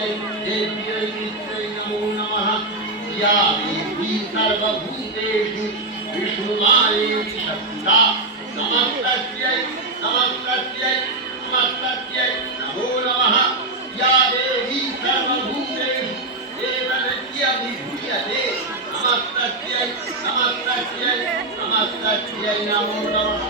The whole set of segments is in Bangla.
देव्यै नित्यै नमो नमः या देवी सर्वभूतेषु विष्णुमायेति शक्तिदा नमस्तस्यै नमस्तस्यै नमस्तस्यै नमो नमः या देवी सर्वभूतेषु देवनित्यभिधीयते नमस्तस्यै नमस्तस्यै नमस्तस्यै नमो नमः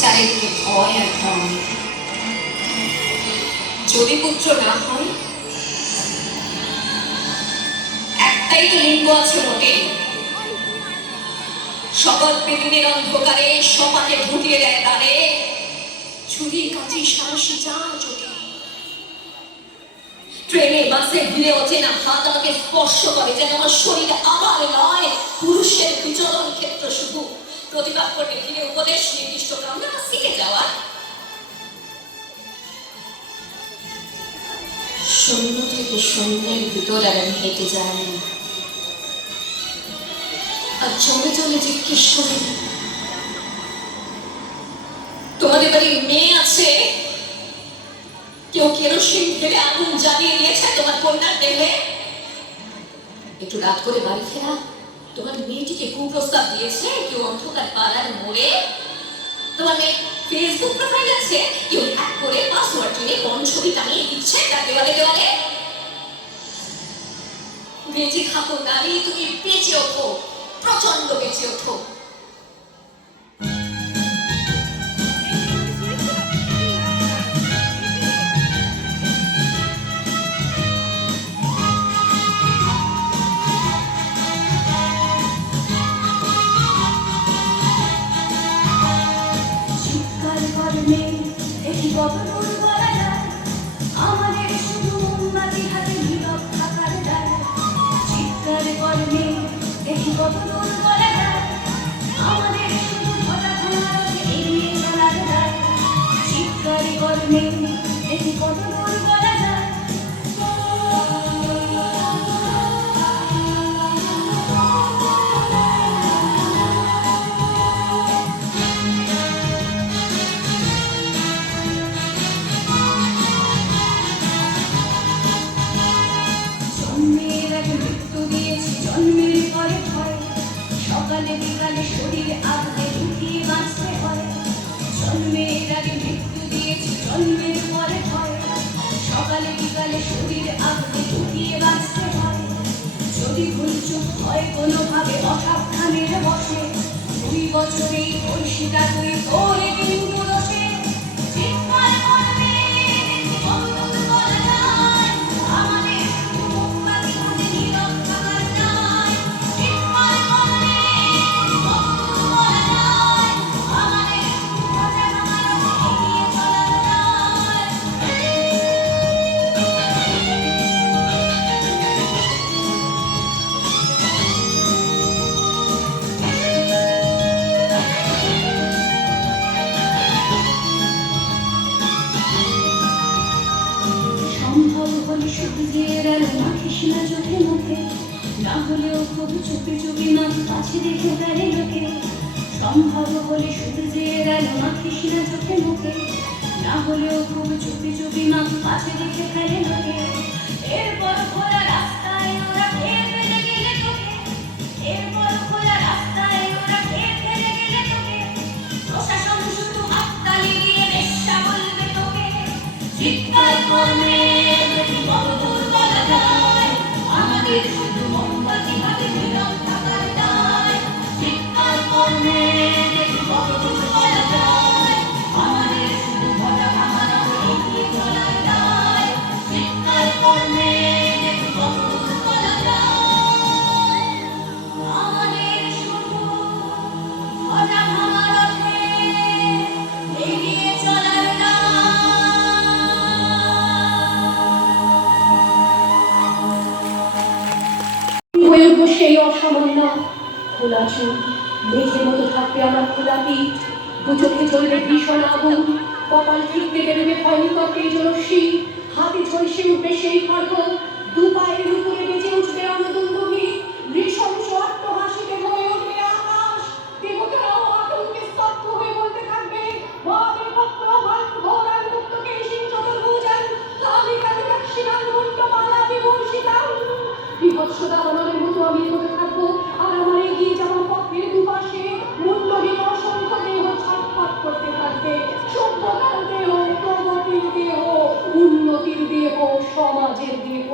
চারিদিকে ভয় আর ভয়। যদি পুত্র না হয়, একটাই তো লিঙ্গ আছে বটে। সকল পৃথিবীর অন্ধকারে সপাটে ঢুকিয়ে দেয় তারে। ছুরি কাঁচি সাহসী যা জোটে। ট্রেনে বাসে ভিড়ে অচেনা হাত আমাকে স্পর্শ করে, যেন আমার শরীরে আবার নয়, পুরুষের বিচরণ ক্ষেত্র শুধু। প্রতিবাদ করতে ঘিরে উপদেশ নির্দিষ্ট কামনা শিখে যাওয়া। শূন্য থেকে শূন্যের ভিতর আর আমি হেঁটে যাই, আর চলে চলে জিজ্ঞেস করি, তোমাদের বাড়ির মেয়ে আছে? কেউ কেরোসিন ঢেলে আগুন জ্বালিয়ে দিয়েছে তোমার কন্যার দেহে? একটু রাত করে বাড়ি ফেরা তোমার মেয়েটিকে কুপ্রস্তাব দিয়েছে কেউ অন্ধকার পাড়ার মোড়ে? তোমার মেয়ে ফেসবুক প্রোফাইল আছে, কেউ হ্যাক করে পাসওয়ার্ড জেনে কোন ছবি টানিয়ে দিচ্ছে তার দেওয়ালে দেওয়ালে? বেঁচে থাকো নারী, তুমি বেঁচে ওঠো, প্রচন্ড বেঁচে ওঠো। আমাদের শুধু মোমবাতি হাতে নীরব থাকার দায়। চিৎকার করবে দেখি কত দূর বলা যায়। আমাদের শুধু হঠাৎ এগিয়ে চলার দায়। চিৎকার করবে দেখি কত দূর বলা যায়। সকালে বিকালে শরীরে আঘাতে ঢুকিয়ে বাঁচতে হয়। জন্মের আগে মৃত্যু দিয়েছি, জন্মের পরে ভয়। সকালে বিকালে শরীরে আঘাতে ঢুকিয়ে বাঁচতে হয়। যদি ভুলচুক হয় কোনোভাবে অসাবধানের বসে, 2 বছরেই পরিষিতা তুই করে কিন্তু দোষে। চিৎকার করবে বন্ধুর বলা যায়, আমাদের শুধু মোমবাতি হাতে নীরব থাকার দায়। চিৎকার করবে বন্ধুর বলা যায়, আমাদের শুধু হঠাৎ এগিয়ে চলার দায়। সম্ভব হলে সূর্যের আলো মাখিস না চোখে মুখে, না হলেও খুব চুপি চুপি না কাছে দেখে তারে লোকে। সম্ভব হলে সূর্যের আলো মাখিস না চোখে মুখে, না হলেও খুব চুপি চুপি মাখ কাছে দেখে ফেলে লোকে। এরপর খোলা রাস্তায় ওরা খেয়ে ফেলে গেলে তোকে, এরপর খোলা রাস্তায় ওরা খেয়ে ফেলে গেলে তোকে, প্রশাসন শুধু হাততালি দিয়ে বেশ্যা বলবে তোকে। চিৎকার করবে যদি কতদূর বলা যায়, আমাদের শুধু মোমবাতি হাতে নীরব থাকার দায়। চিৎকার করবে যদি কতদূর বলা যায়, আমাদের শুধু পতাকা হারাতে এগিয়ে চলার দায়। চিৎকার করবে যদি কতদূর বলা যায়, আমাদের শুধু পতাকা হারাতে এগিয়ে চলার দায়। হয়ে উঠবো সেই অসামান্য খোলা চুল, মেঘের মতো থাকবে আমার খোলা পিঠ, দু চোখে জ্বলবে ভীষণ আগুন, কপাল ঠিকতে বেরোবে ভয়ঙ্কর তেজরশ্মি, হাতে ঝলসে উঠবে সেই খড়গ, দু পায়ের উপরে বেজে উঠবে রণদুন্দুভি, নৃশংস অট্টহাসিতে ভরে উঠবে আকাশ, দেবতারাও আতঙ্কে স্তব্ধ হয়ে বলতে থাকবে, মহাদেব ভক্ত ভক্ত ঘোরান মুক্তকে সিং চতুর্ভুজান, কামি কামি দক্ষিণান মুন্ডমালা বিভূষিতাম। বিভৎস দাবানলের মতো আমি এগোতে থাকবো, আর আমার এগিয়ে যাওয়ার পথের দুপাশে মুন্ডহীন অসংখ্য দেহ ছটফট করতে থাকবে। সভ্যতার দেহ, প্রগতির দেহ, উন্নতির দেহ, সমাজের দেহ।